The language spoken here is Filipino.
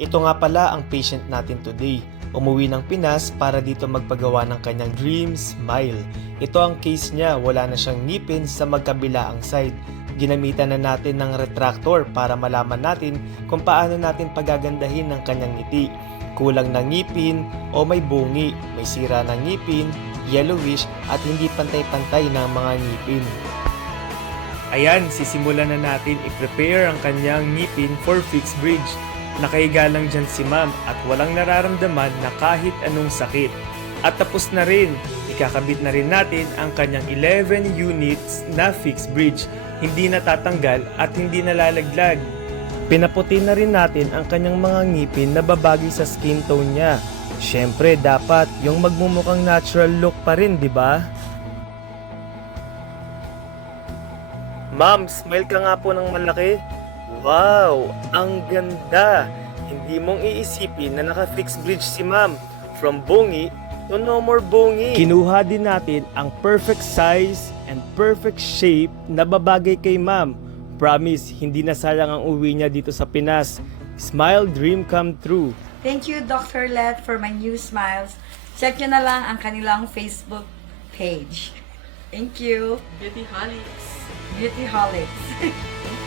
Ito nga pala ang patient natin today. Umuwi ng Pinas para dito magpagawa ng kanyang dream smile. Ito ang case niya, wala na siyang ngipin sa magkabilaang side. Ginamitan na natin ng retractor para malaman natin kung paano natin pagagandahin ng kanyang ngiti. Kulang ng ngipin o may bungi, may sira ng ngipin, yellowish at hindi pantay-pantay ng mga ngipin. Ayan, sisimulan na natin i-prepare ang kanyang ngipin for fixed bridge. Nakahiga lang dyan si ma'am at walang nararamdaman na kahit anong sakit. At tapos na rin, ikakabit na rin natin ang kanyang 11 units na fixed bridge. Hindi natatanggal at hindi nalalaglag. Pinaputi na rin natin ang kanyang mga ngipin na babagay sa skin tone niya. Syempre, dapat yung magmumukhang natural look pa rin, di ba? Ma'am, smile ka nga po ng malaki. Wow, ang ganda! Hindi mong iisipin na naka-fixed bridge si ma'am. From bungi to no more bungi. Kinuha din natin ang perfect size and perfect shape na babagay kay ma'am. Promise, hindi na sayang ang uwi niya dito sa Pinas. Smile dream come true. Thank you, Dr. Let, for my new smiles. Check nyo na lang ang kanilang Facebook page. Thank you. Beauty Holics. Beauty Holics.